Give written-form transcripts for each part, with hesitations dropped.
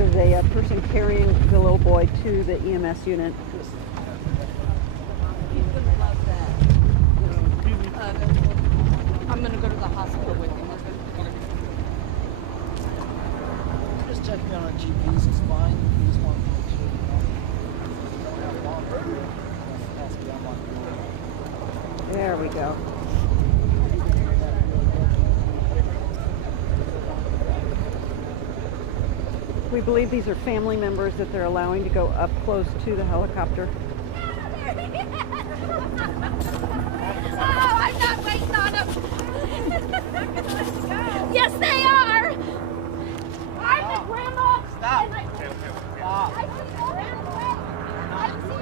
There's a person carrying the little boy to the EMS unit. He's gonna love that. I'm gonna go to the hospital with him. Just checking on GPs is fine. You just want to make sure you don't have long has to be unlocked. There we go. We believe these are family members that they're allowing to go up close to the helicopter. Oh, I'm not waiting on them. Yes, they are. I'm the grandma. Stop. And I see them ran away. I see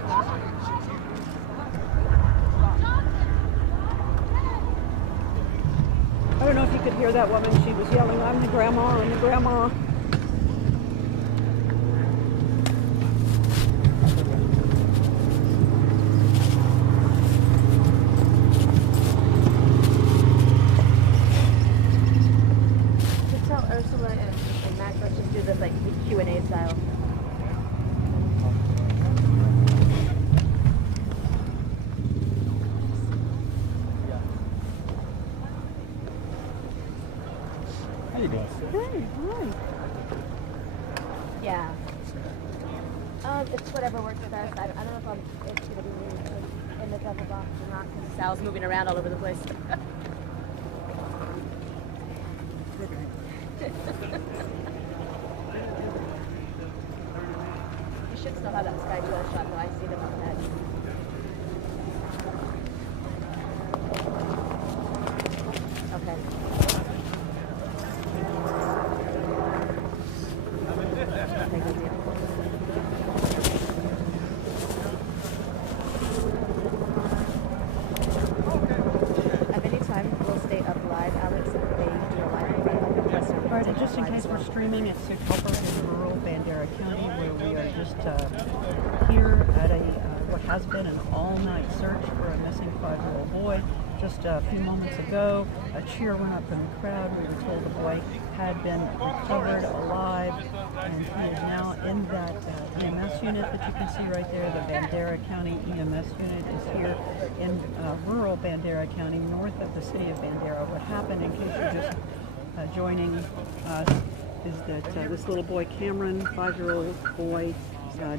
I don't know if you could hear that woman. She was yelling, "I'm the grandma, I'm the grandma." Tell Ursula and Max, let's just do this like Q&A style. How you doing? Hey, hi. Yeah. It's whatever works with us. I don't know if it's going to be me in the double box or not because Sal's moving around all over the place. You should still have that sky dual shot though. I see them up ahead. Okay. Okay, good deal. At any time, we'll stay up live, Alex, if they do a live video. All right, and just in case we're streaming, it's Sue Cooper in rural Bandera County, where we are just here at what has been an all-night search for a missing 5-year-old boy. Just a few moments ago, a cheer went up from the crowd. We were told the boy had been recovered alive, and he is now in that EMS unit that you can see right there. The Bandera County EMS unit is here in rural Bandera County, north of the city of Bandera. What happened, in case you're just joining us, is that this little boy, Cameron, 5-year-old boy,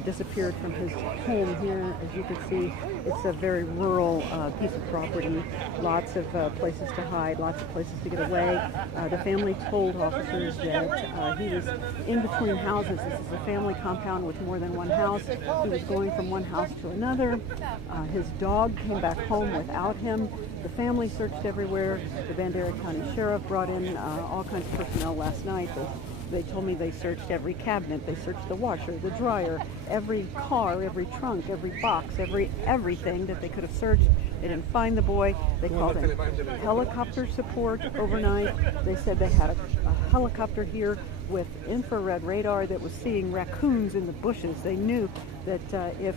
disappeared from his home here. As you can see, it's a very rural piece of property. Lots of places to hide, lots of places to get away. The family told officers that he was in between houses. This is a family compound with more than one house. He was going from one house to another. His dog came back home without him. The family searched everywhere. The Bandera County Sheriff brought in all kinds of personnel last night. They told me they searched every cabinet, they searched the washer, the dryer, every car, every trunk, every box, everything that they could have searched. They didn't find the boy. They called in helicopter support overnight. They said they had a helicopter here with infrared radar that was seeing raccoons in the bushes. They knew that if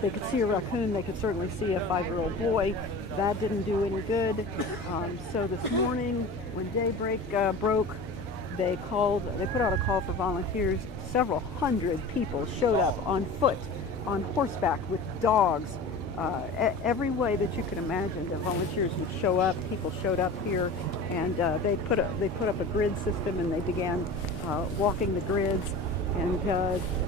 they could see a raccoon, they could certainly see a 5-year-old boy. That didn't do any good. So this morning, when daybreak broke, they put out a call for volunteers. Several hundred people showed up on foot, on horseback, with dogs. Every way that you could imagine, the volunteers would show up. People showed up here, and they put up a grid system, and they began walking the grids. And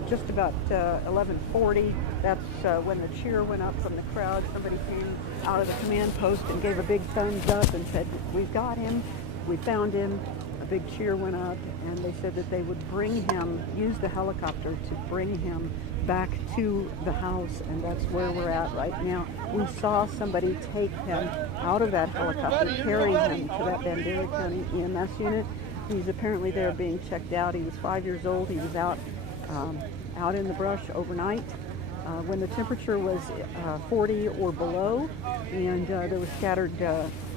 just about 11:40, that's when the cheer went up from the crowd. Somebody came out of the command post and gave a big thumbs up and said, "We've got him, we found him." A big cheer went up, and they said that they would bring him, use the helicopter to bring him back to the house, and that's where we're at right now. We saw somebody take him out of that helicopter, carry him to that Bandera County EMS unit. He's apparently there being checked out. He was 5 years old. He was out in the brush overnight when the temperature was 40 or below, and there was scattered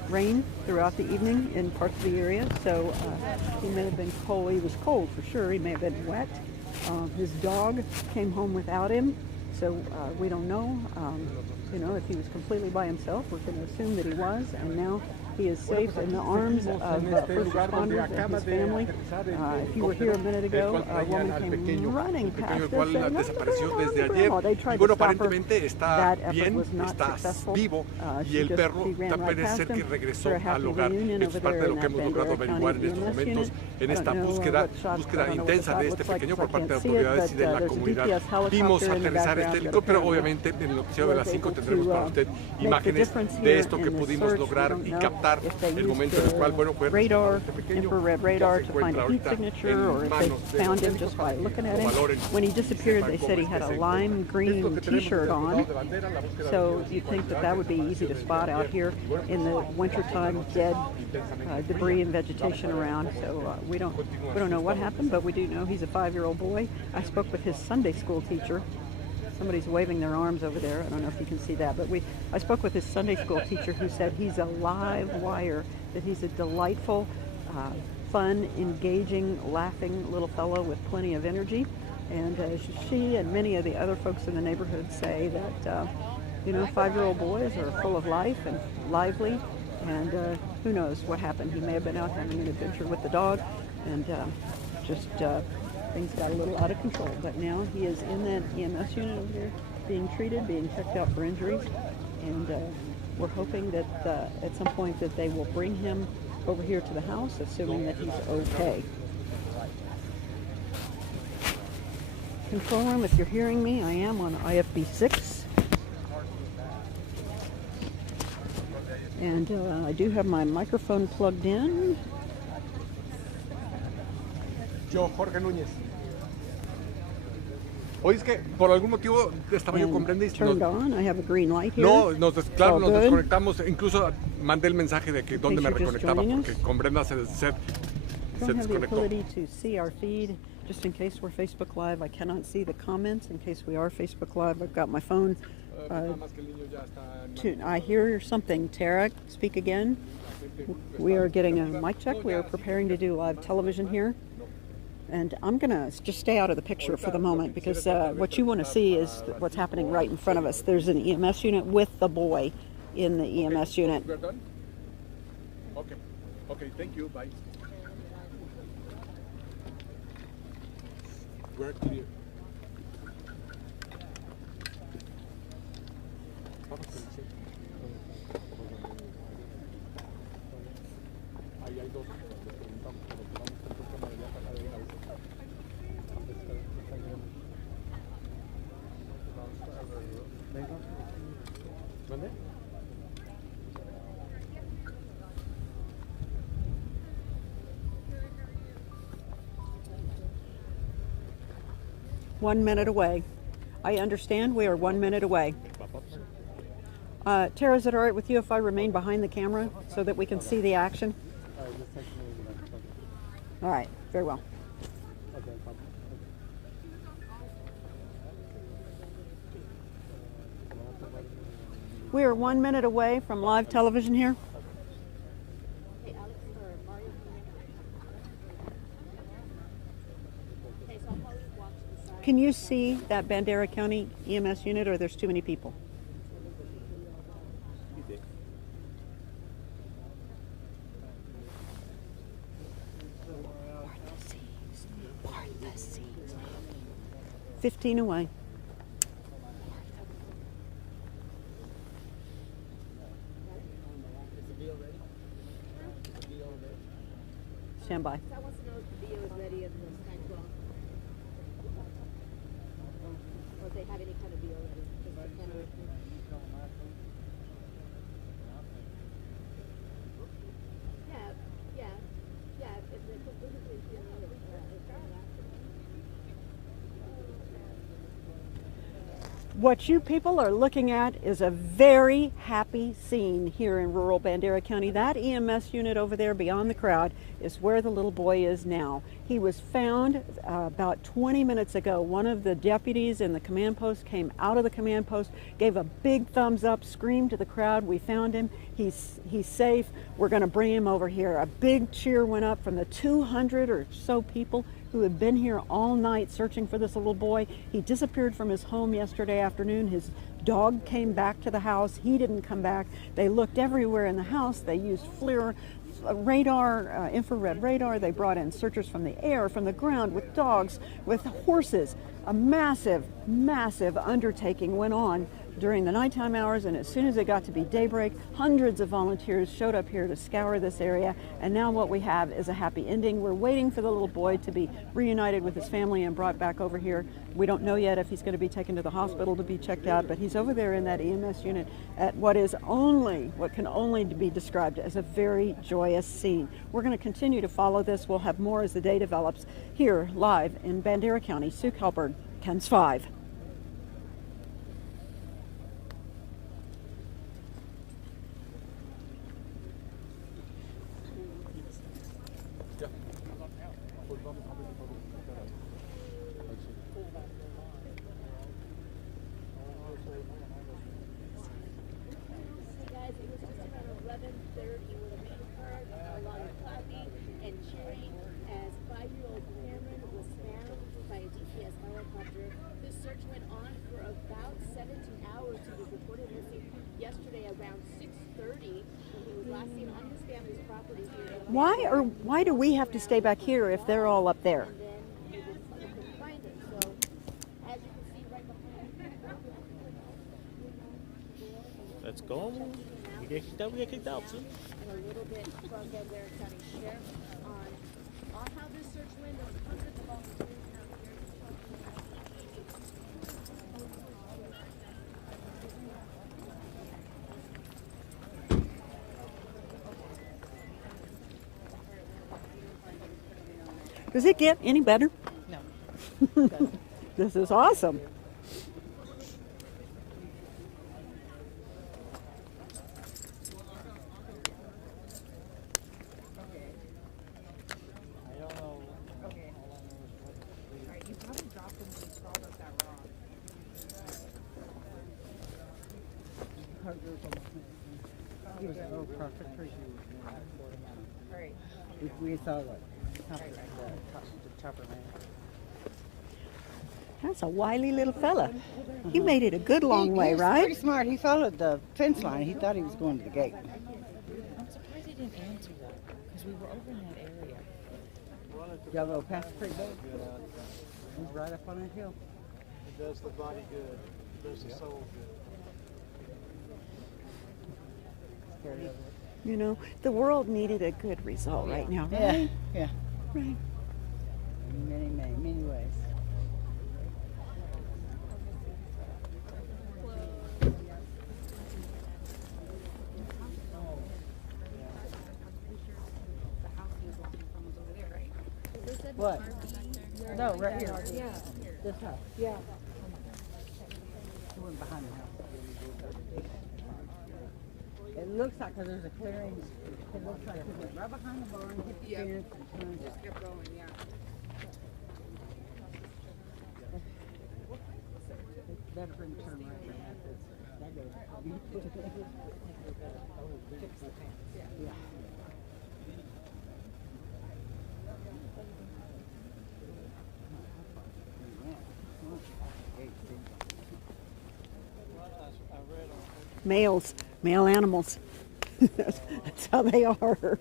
rain throughout the evening in parts of the area. So he may have been cold. He was cold for sure. He may have been wet. His dog came home without him, so we don't know. If he was completely by himself. We're going to assume that he was, and now He is safe in the arms of first responders and his family. If you were here a minute ago, a woman came running past us saying, "No, desapareció no, no, desde no, ayer. no." They Y tried bueno, to stop her. aparentemente está That effort bien, was not está successful. vivo y She el perro ran right parece past ser que him. regresó For a al happy hogar. reunion Esto es over parte there de lo in que that hemos logrado Bandera averiguar en County estos EMS momentos unit. en I esta don't know búsqueda what shot- I don't know what the intensa shot de este looks like pequeño because por parte de I can't see it, autoridades y but, de la there's a comunidad. GPS helicopter Vimos in the aterrizar este background that helicóptero, apparently obviamente en el noticiero de las 5 was able tendremos to, para usted make the imágenes difference de here esto que in the pudimos search. lograr We don't y know captar if they el used, momento en el cual, bueno, fue radar, este pequeño infrared que ya radar se to find encuentra a heat ahorita signature, en or if they manos de found los him just by médicos looking para at que him. lo valoren When he y disappeared, sepan they cómo said he es had que a se lime encuentra. green Esto que tenemos t-shirt del on, cuidado de Bandera, la búsqueda so de you'd think that identidad that would be que easy to desapareció spot out ayer. here Y bueno, in the pues, wintertime, dead debris and vegetation around. So we don't know what happened, but we do know he's a 5-year-old boy. I spoke with his Sunday school teacher. Somebody's waving their arms over there. I don't know if you can see that, but I spoke with his Sunday school teacher who said he's a live wire, that he's a delightful, fun, engaging, laughing little fellow with plenty of energy. And she and many of the other folks in the neighborhood say that, 5-year-old boys are full of life and lively, and who knows what happened. He may have been out having an adventure with the dog, and things got a little out of control. But now he is in that EMS unit over there being treated, being checked out for injuries, and we're hoping that at some point that they will bring him over here to the house, assuming that he's okay. Control room, if you're hearing me, I am on IFB 6. And I do have my microphone plugged in. Yo, Jorge Núñez. Oye, es que por algún motivo estaba yo con Brenda y Turned on. I have a green light here. no, claro, All nos good. desconectamos. Incluso mandé el mensaje de que dónde me case you're just reconectaba, joining porque us. con Brenda se Don't have the desconectó. ability to see our feed, just in case we're Facebook Live. I cannot see the comments in case we are Facebook Live. I've got my phone. I hear something. Tarek, speak again. We are getting a mic check. We are preparing to do live television here. And I'm going to just stay out of the picture for the moment because what you want to see is what's happening right in front of us. There's an EMS unit with the boy in the EMS unit. We're done? Okay, thank you, bye. We're clear. Ahí hay dos. ¿Dónde? 1 minute away. I understand we are 1 minute away. Tara, is it all right with you if I remain behind the camera so that we can see the action? All right, very well. We are 1 minute away from live television here. Can you see that Bandera County EMS unit, or there's too many people? Part the seas. 15 away. Stand by. I want to know if the video is ready at this time 12. Or if they have any kind of video ready. Just the camera. Yeah. If they put physically, What you people are looking at is a very happy scene here in rural Bandera County. That EMS unit over there beyond the crowd is where the little boy is now. He was found about 20 minutes ago. One of the deputies in the command post came out of the command post, gave a big thumbs up, screamed to the crowd, "We found him. He's safe. We're going to bring him over here." A big cheer went up from the 200 or so people who had been here all night searching for this little boy. He disappeared from his home yesterday afternoon. His dog came back to the house. He didn't come back. They looked everywhere in the house. They used FLIR radar, infrared radar. They brought in searchers from the air, from the ground, with dogs, with horses. A massive, massive undertaking went on during the nighttime hours, and as soon as it got to be daybreak, hundreds of volunteers showed up here to scour this area, and now what we have is a happy ending. We're waiting for the little boy to be reunited with his family and brought back over here. We don't know yet if he's going to be taken to the hospital to be checked out, but he's over there in that EMS unit at what can only be described as a very joyous scene. We're going to continue to follow this. We'll have more as the day develops here live in Bandera County. Sue Halpern, KENS 5. Guys, it was just around 11:30 when a man heard a lot of clapping and cheering as 5-year-old Crumrine was found by a GPS helicopter. The search went on for about 17 hours. He was reported missing yesterday around 6:30 when he was last seen on his family's property here. Why do we have to stay back here if they're all up there? And then they couldn't find him. So, as you can see right behind me, Let's go. We get kicked out too. and a little bit from Bandera County Sheriff on how this search went. There was hundreds of volunteers out here. Does it get any better? No. This is awesome. He was so perfect. We saw the chopper man. That's a wily little fella. He made it a good long way, He was right? pretty smart. He followed the fence line. He thought he was going to the gate. I'm surprised he didn't answer though, because we were over in that area. Y'all go past the creek boat? He's right up on that hill. It does the body good. It does the soul good. You know, the world needed a good result right now, Yeah, right? yeah. Right. In many ways. What? No, right here. Yeah. This house. Yeah. The one behind the house. It looks like, because there's a clearing, it looks like it went right behind the barn, hit the fence, and turned. Just kept going, yeah. It's better for him to turn right now. That goes. Yeah. Males, male animals. That's how they are.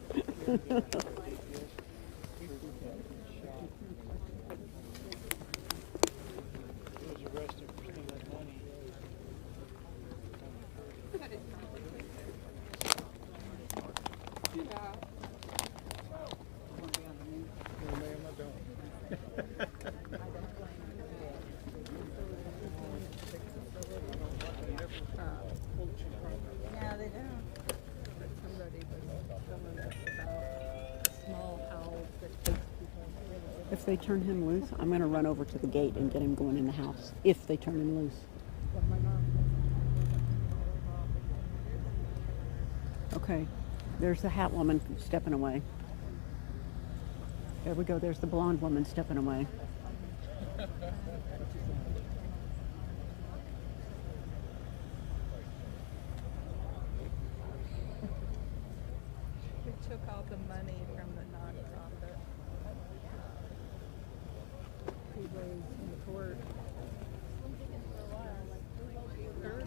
If they turn him loose, I'm going to run over to the gate and get him going in the house, if they turn him loose. Okay, there's the hat woman stepping away. There we go, there's the blonde woman stepping away. Who took all the money from the nonprofit? Who was in the court? Her?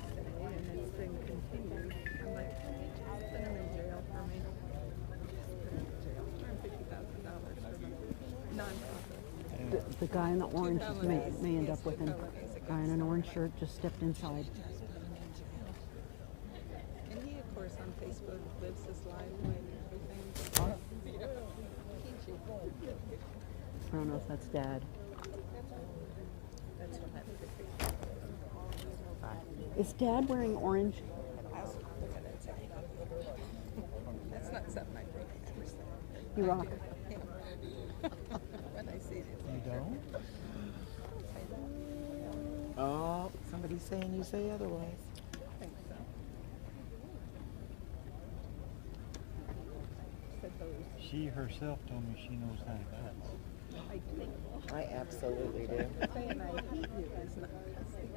The guy in the orange may end up with him. Guy in an orange shirt just stepped inside. And he, of course, on Facebook lives his life and everything. I don't know if that's Dad. Is Dad wearing orange? That's not something I think I ever said. You rock. When I see it. You don't? Oh, somebody's saying you say otherwise. I think so. Said those. She herself told me she knows how to dance. I do. I absolutely do. Saying I hate you is not.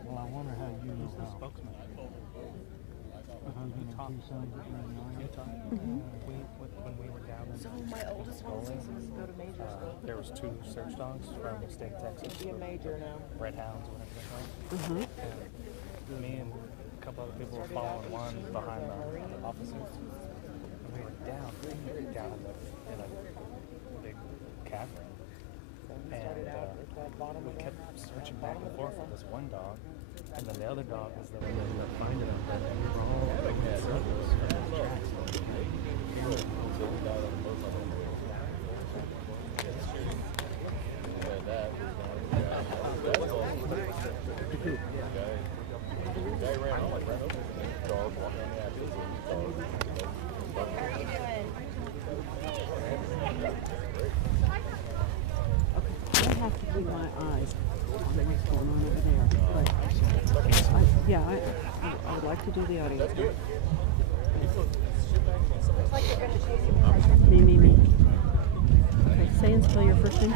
Well, I wonder how you know how. Spokesman. The husband and two sons that were in the army. When we were down in So my oldest one seems to go to major school. there was 2 search dogs from the state of Texas, Be a major now. red hounds or whatever they're called. And me and a couple other people were following one behind the officers. And we were down in a big cavern. And we kept switching back and forth with this one dog, and then the other dog was the one that ended up finding him. But we were all going in circles from the tracks. I have to keep my eyes on what's going on over there. But I would like to do the audio. Me. Okay, say and spell your first name.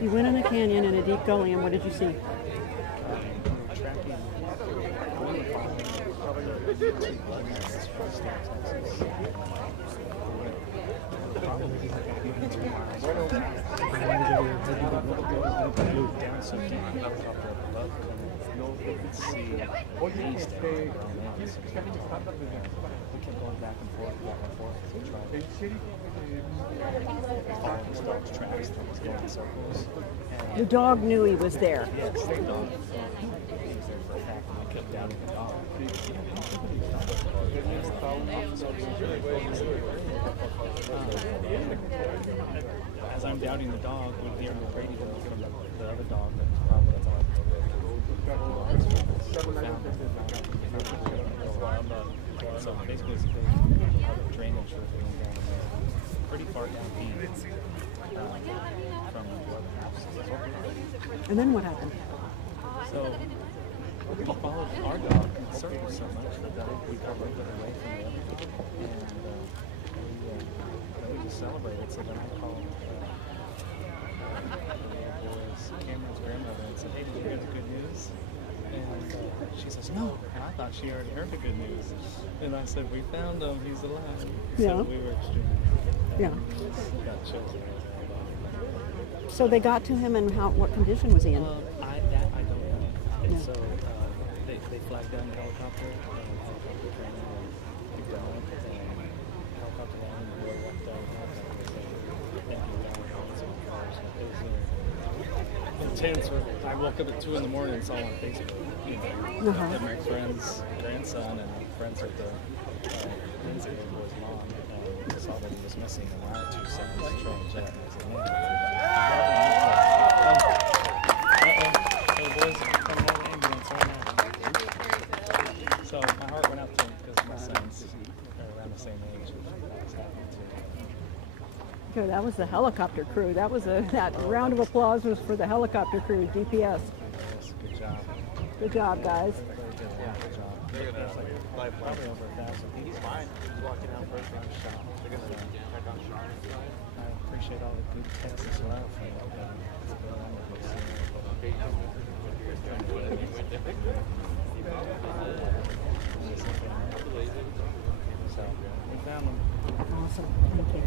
You went in a canyon in a deep gully, and what did you see? The dog knew he was there. Yes, they don't. I kept down the dog. As I'm doubting the dog, we hear the radio from the other dog that's probably so basically it's a big drainage that's going down pretty far down from And then what happened? So we followed our dog in circles so much that we got a little bit away from the other dog, and we just celebrated. So then I called Cameron's grandmother and said, "Hey, did you hear the good news?" And she says, "No." And I thought she already heard the good news. And I said, "We found him. He's alive." Yeah. So we were extremely got chills. So they got to him, and what condition was he in? I don't know. And so they flagged down the helicopter and helicopter training and picked him up and helicopter line and we walked down the helicopter. It was intense. I woke up at 2 in the morning and saw him on Facebook. And my friend's grandson and friends with the Lindsay boy's mom saw that he was missing, and my 2 sons trying to chat. So my heart went out to him because my sons are around the same age. Okay, that was the helicopter crew. That round of applause was for the helicopter crew, GPS. Yes, good job. Good job, guys. Yeah, good job. They're gonna probably over 1,000. He's fine. He's walking out first round shot. They're gonna check on Sean. I appreciate all the good tests as well. So we found them. Awesome. Thank you.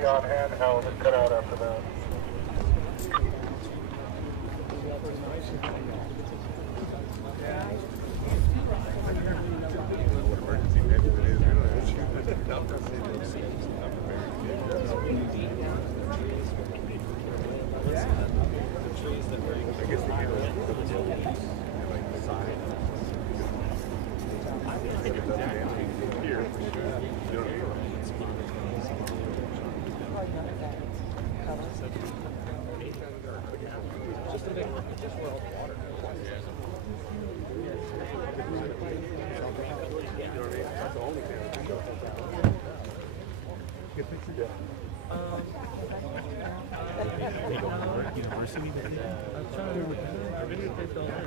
be on handheld and cut out after that.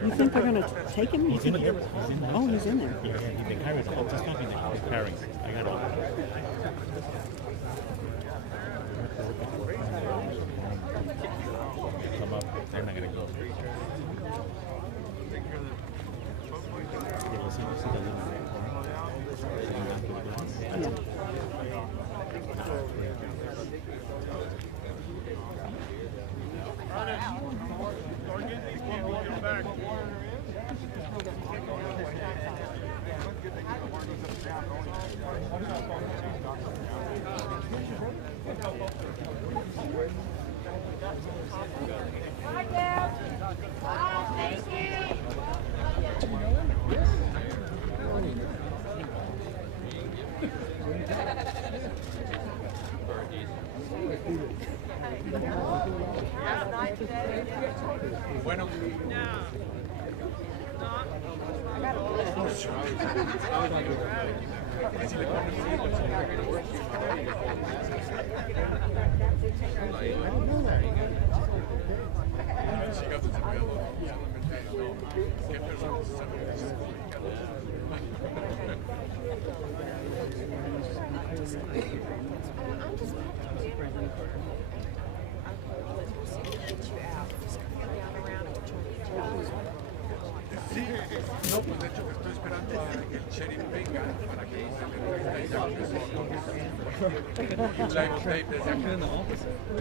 You think they're going to take him? He's in there. Oh, he's in there. Yeah, he's been carried. Oh, just not he's carrying. I got all. Come up. They're not gonna go. Yeah, see the limit. Hi, Dad. Oh, thank you. Bueno. Sí, no, pues de hecho que estoy esperando a que el sheriff venga para que nos live update desde acá. No, después.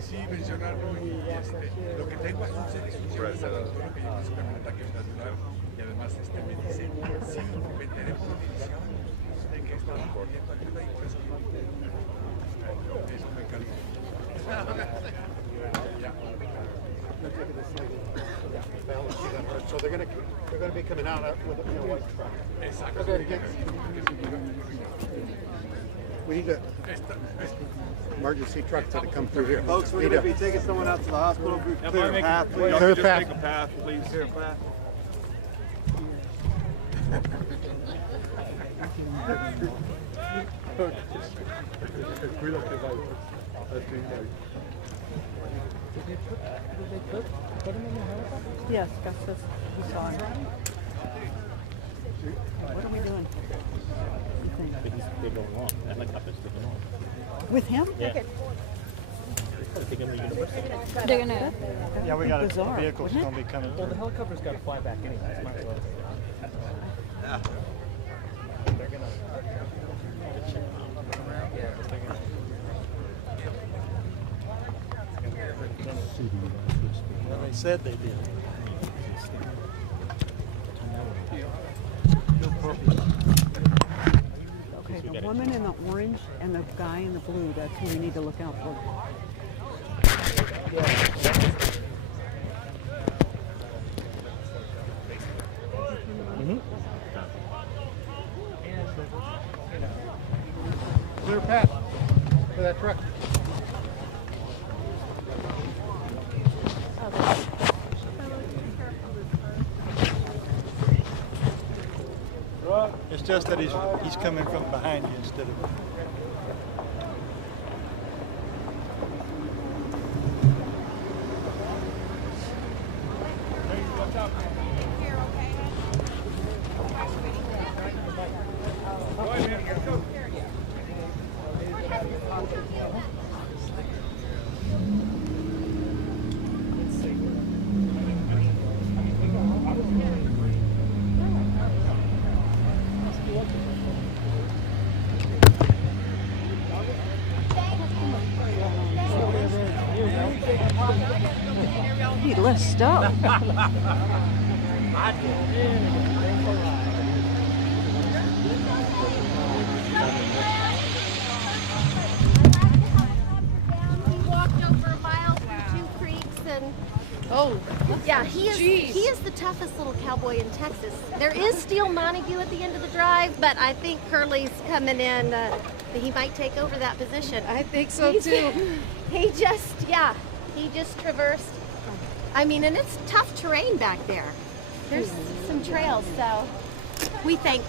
Sí, mencionarlo y lo que tengo es un servicio de la doctora que lleva su camioneta que está a tu lado y además me dice, sí, me enteré por división de que estaba corriendo ayuda y por eso me encargo. So they're gonna be coming out with a white truck. Exacto. We need an emergency truck to come through here. Folks, we're going to be taking someone out to the hospital. Clear a path, please. Clear the path. Take a path, please. Clear a path. Yes, Gus says he saw him. What are we doing? They're going on. That helicopter's taking off. With him? Yeah. Take him to the university. They're gonna. Yeah, we got Bizarre, a vehicle's wouldn't it? gonna be coming Well, the through. helicopter's got to fly back anyway. Might as well. They're gonna. Well, they said they did. Okay, the woman in the orange and the guy in the blue, that's who we need to look out for. Clear path for that truck. It's just that he's coming from behind you instead of. dressed up. He walked over a mile through 2 creeks and yeah, he is the toughest little cowboy in Texas. There is still Montague at the end of the drive, but I think Curly's coming in. He might take over that position. I think so too. He just traversed. I mean, and it's tough terrain back there. There's some trails, so we thank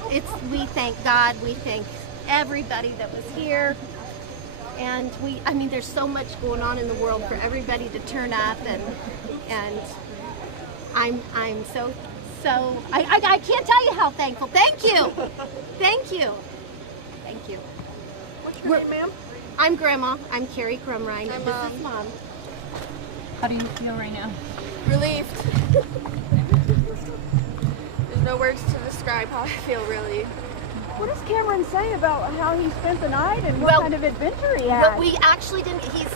God, we thank everybody that was here. And I mean, there's so much going on in the world for everybody to turn up, and I'm so I can't tell you how thankful. Thank you, thank you, thank you. What's your name, ma'am? I'm Grandma. I'm Carrie Crumrine. This is Mom. How do you feel right now? Relieved. There's no words to describe how I feel, really. What does Cameron say about how he spent the night and what kind of adventure he had? But we actually didn't. He's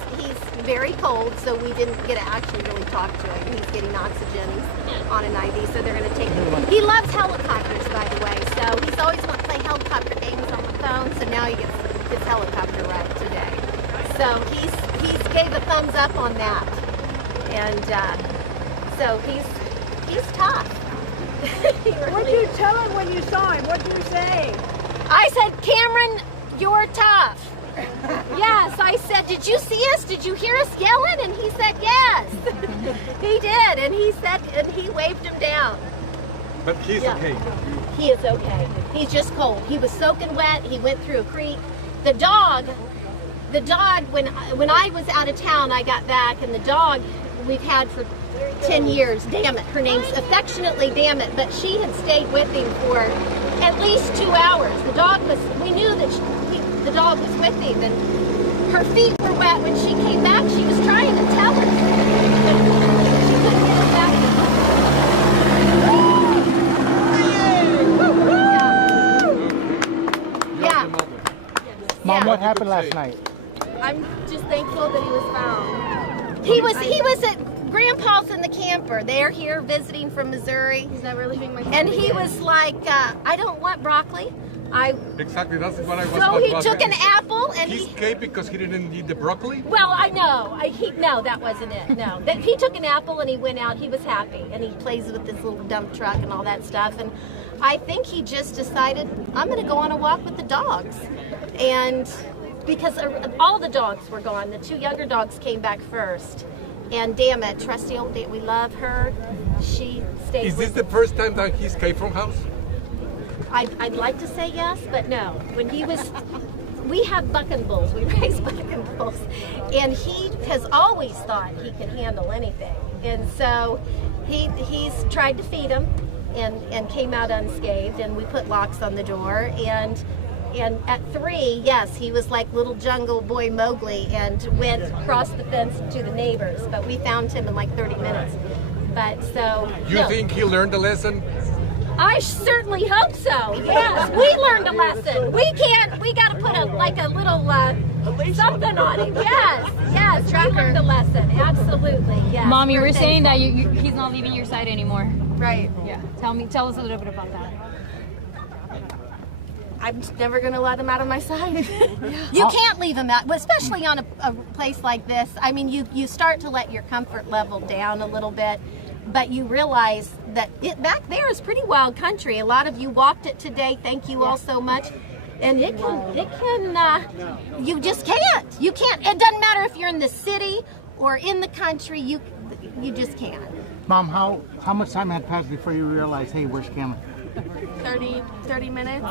very cold, so we didn't get to actually really talk to him. He's getting oxygen. He's on an IV, so they're going to take him. He loves helicopters, by the way. So he's always wanted to play helicopter games on the phone. So now he gets his helicopter ride today. So he's gave a thumbs up on that, and so he's tough. What did you tell him when you saw him? What did you say? I said, Cameron, you're tough. Yes, I said, did you see us? Did you hear us yelling? And he said, yes. He did, and he waved him down. But he's okay. He is okay. He's just cold. He was soaking wet. He went through a creek. The dog, when I was out of town, I got back, and the dog we've had for 10 years, Damn It. Her name's affectionately Damn It, but she had stayed with him for at least 2 hours. We knew that the dog was with him, and her feet were wet when she came back. She was trying to tell her. She couldn't get him back. Yeah. Mom, what happened last night? I'm just thankful that he was found. He was at Grandpa's in the camper. They're here visiting from Missouri. He's never leaving my And he was like, I don't want broccoli. Exactly, that's what I was So he took an apple and he escaped because he didn't eat the broccoli? Well, I know. No, that wasn't it. No. He took an apple and he went out. He was happy. And he plays with this little dump truck and all that stuff. And I think he just decided, I'm going to go on a walk with the dogs. And because all the dogs were gone. The 2 younger dogs came back first. And Damn It, trusty old Damn, we love her. She stayed Is this the first time that he escaped from house? I'd like to say yes, but no. When he was, we have bucking bulls. We raise bucking bulls. And he has always thought he could handle anything. And so he's tried to feed him and came out unscathed. And we put locks on the door. And at 3, yes, he was like little jungle boy Mowgli and went across the fence to the neighbors. But we found him in like 30 minutes. But so. You think he learned the lesson? I certainly hope so. Yes, we learned a lesson. We got to put a little something on him. Yes, we learned a lesson. Absolutely. Yes. Mom, you were saying that he's not leaving your side anymore. Right. Yeah. Tell us a little bit about that. I'm never going to let him out of my sight. You can't leave him out, especially on a place like this. I mean, you start to let your comfort level down a little bit, but you realize that back there is pretty wild country. A lot of you walked it today. Thank you all so much. And it can, you just can't. You can't. It doesn't matter if you're in the city or in the country. You just can't. Mom, how much time had passed before you realized, hey, where's Cameron? 30 minutes.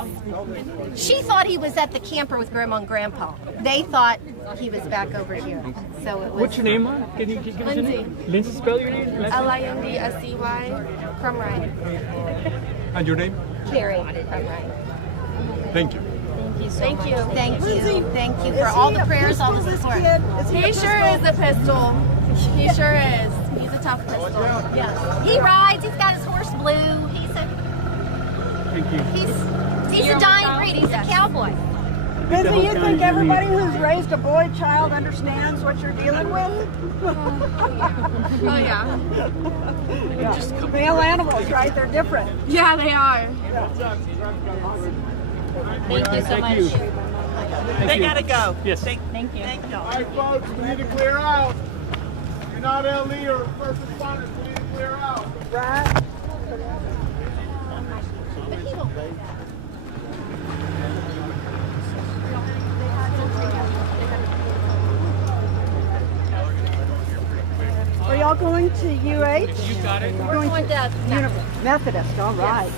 She thought he was at the camper with Grandma and Grandpa. They thought he was back over here. So it was. What's your name, Mom? Can you give us your name? Lindsay, spell your name. Lindsey, Crumrine. And your name? Carrie Crumrine. Thank you. Thank you. Thank you for all the prayers, all the support. He sure is a pistol. He sure is. He's a tough pistol. Yes. He rides. He's got his horse Blue. He's a dying breed. He's a cowboy. Busy, you think everybody who's raised a boy child understands what you're dealing with? Oh yeah. Yeah. Male animals, right? They're different. Yeah, they are. Thank you so much. They gotta go. Yes. Thank you. Thank you. All right, folks, we need to clear out. You're not LE or first responders. We need to clear out. Right. Are y'all going to UH? You got it. We're going to Methodist, all right.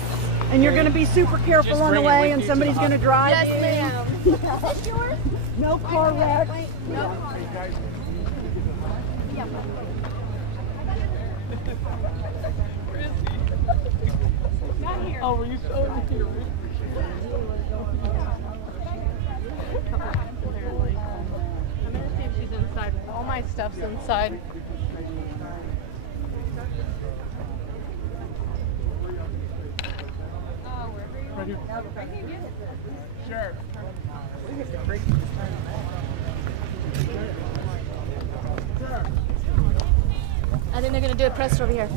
And you're going to be super careful on the way, and somebody's going to drive Yes, you. ma'am. Is this yours? No car wreck. No car. Oh, were you so here? I'm gonna see if she's inside. All my stuff's inside. Right here. Sure. I think they're gonna do a press over here.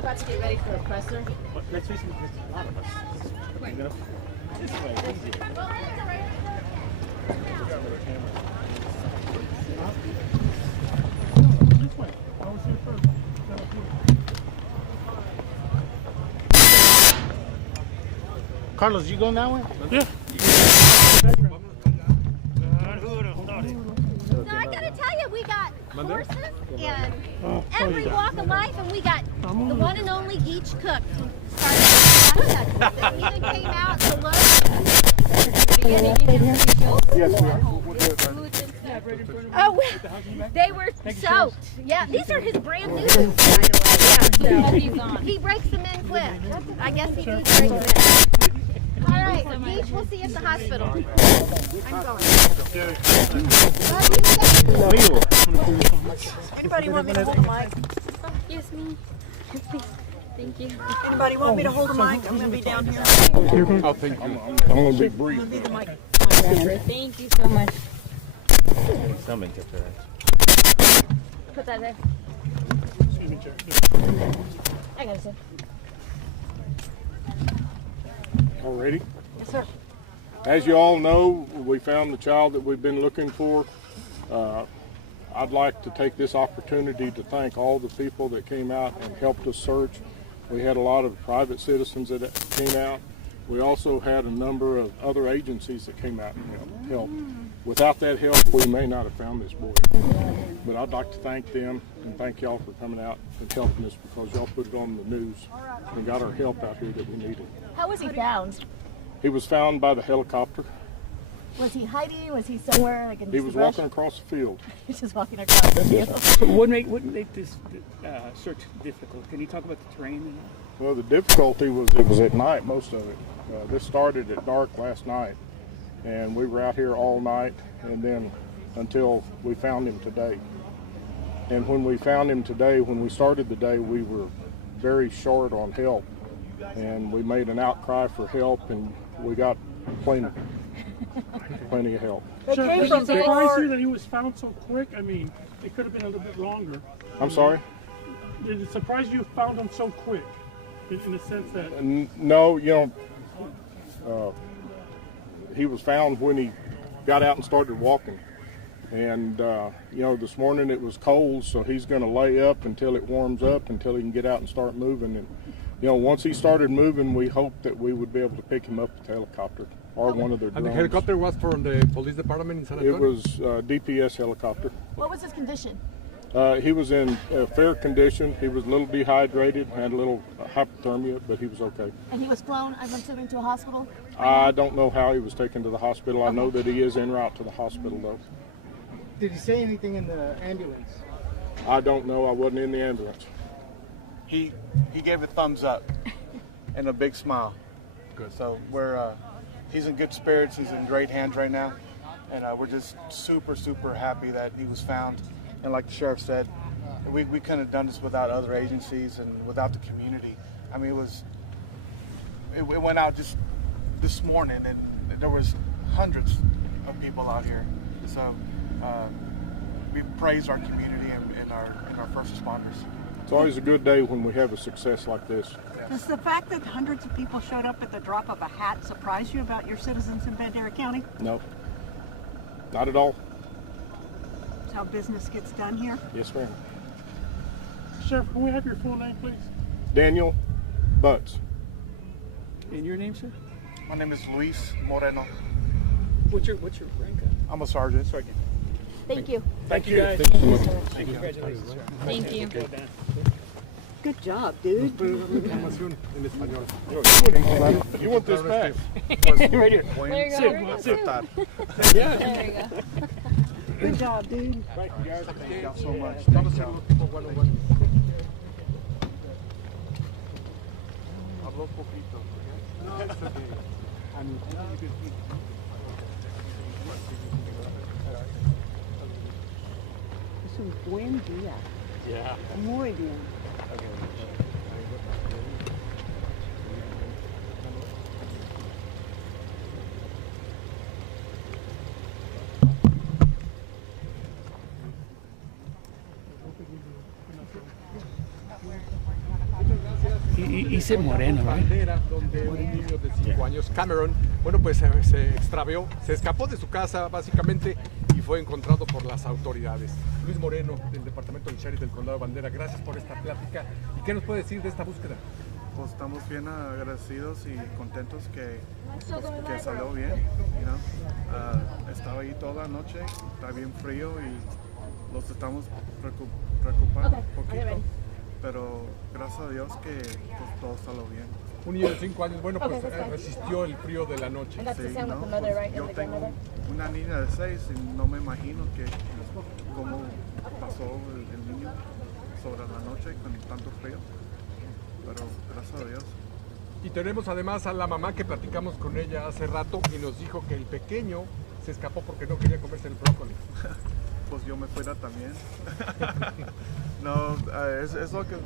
About to get ready for a presser. Let's face it, there's a lot of us. You know? This way, easier. This way. I was here first. Carlos, you going that way? Yeah. So I gotta tell you, we got horses and every walk of life, and we got the one and only Geach Cook. Who started that even came out to look. Yes, we are. Oh, they were soaked. Yeah, these are his brand new boots, by the way. Yeah, so he breaks them in quick. I guess he needs to break them in. All right, Geach, we'll see you at the hospital. I'm going. Anybody want me to hold a mic? Yes, me. Please. Thank you. Anybody want me to hold a mic? I'm going to be down here. Oh, thank you. I'm going to be brief. I'm going to be the mic. Thank you so much. Somebody kept their eyes. Put that there. I got it, sir. All ready? Yes, sir. As you all know, we found the child that we've been looking for. I'd like to take this opportunity to thank all the people that came out and helped us search. We had a lot of private citizens that came out. We also had a number of other agencies that came out and helped. Without that help, we may not have found this boy. But I'd like to thank them and thank y'all for coming out and helping us, because y'all put it on the news and got our help out here that we needed. How was he found? He was found by the helicopter. Was he hiding? Was he somewhere like in He was walking across the field. He's just walking across the field. So what made this search difficult? Can you talk about the terrain and that? Well, the difficulty was it was at night, most of it. This started at dark last night, and we were out here all night, and then until we found him today. And when we found him today, when we started the day, we were very short on help, and we made an outcry for help, and we got plenty of help. They Sir, came was from it surprised far. you that he was found so quick? I mean, it could have been a little bit longer. I'm sorry? Did it surprise you found him so quick? In the sense that... No, you know, he was found when he got out and started walking. And, you know, this morning it was cold, so he's going to lay up until it warms up, until he can get out and start moving. And, you know, once he started moving, we hoped that we would be able to pick him up with the helicopter or one of their drones. And the helicopter was from the police department in San Antonio? It was DPS helicopter. What was his condition? He was in fair condition. He was a little dehydrated, had a little hypothermia, but he was okay. And he was flown, I'm assuming, to a hospital? I don't know how he was taken to the hospital. I know that he is en route to the hospital, though. Did he say anything in the ambulance? I don't know. I wasn't in the ambulance. He gave a thumbs up and a big smile. Good. So he's in good spirits. He's in great hands right now, and we're just super happy that he was found. And like the sheriff said, we couldn't have done this without other agencies and without the community. I mean, it went out just this morning, and there was hundreds of people out here. So we praise our community and our first responders. It's always a good day when we have a success like this. Does the fact that hundreds of people showed up at the drop of a hat surprise you about your citizens in Bandera County? No, not at all. That's how business gets done here? Yes, ma'am. Sheriff, can we have your full name, please? Daniel Butts. And your name, sir? My name is Luis Moreno. What's your rank? I'm a sergeant. Thank you. Thank you, guys. Thank you. Congratulations, sir. Thank you. Good job, dude. You want this back? Right here. There you go. Yeah. There you go. Good job, dude. Thank you, guys. Thank y'all so much. Habló poquito. Es un buen día. Yeah. Muy bien. He said Moreno, right? Bandera, donde un niño de 5 años, Cameron, bueno, pues se extravió, se escapó de su casa básicamente y fue encontrado por las autoridades. Luis Moreno, del Departamento del Sheriff del Condado de Bandera, gracias por esta plática. ¿Y qué nos puede decir de esta búsqueda? Pues estamos bien agradecidos y contentos que salió bien. Estaba ahí toda la noche, está bien frío y los estamos preocupando un poquito. Pero gracias a Dios que pues, todo salió bien. Un niño de 5 años, bueno, pues resistió el frío de la noche. Sí, ¿no? Pues, yo tengo una niña de 6 y no me imagino cómo pasó el niño sobre la noche con tanto frío. Pero gracias a Dios. Y tenemos además a la mamá que platicamos con ella hace rato y nos dijo que el pequeño se escapó porque no quería comerse el brócoli. Pues yo me fuera también. No, es lo que...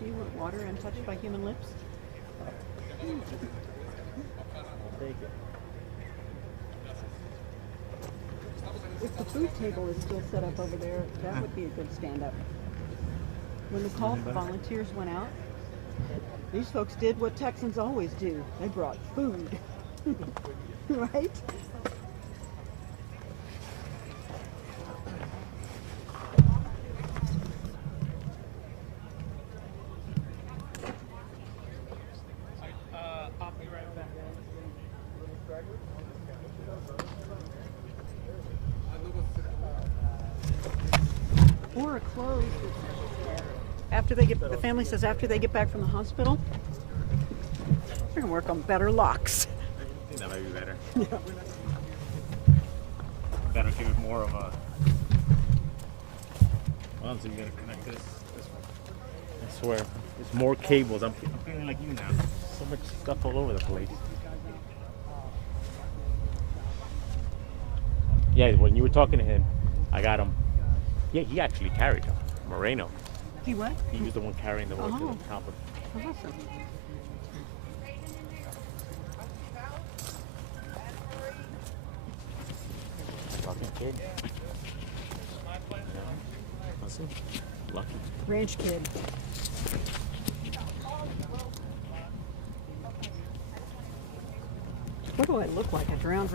Do you want water untouched by human lips? Take it. If the food table is still set up over there, that would be a good stand-up. When the call for volunteers went out, these folks did what Texans always do. They brought food. Right? Or a clothes. After they get, the family says after they get back from the hospital, we're gonna work on better locks. I think that might be better. Yeah. Better give it more of a. Well, so you gotta connect this one. I swear, there's more cables. I'm feeling like you now. So much stuff all over the place. Yeah, when you were talking to him, I got him. Yeah, he actually carried him. Moreno. He what? He was the one carrying the one to the top of. Awesome. Fucking kid. Yeah. Listen, lucky. Ranch kid. What do I look like? A drowned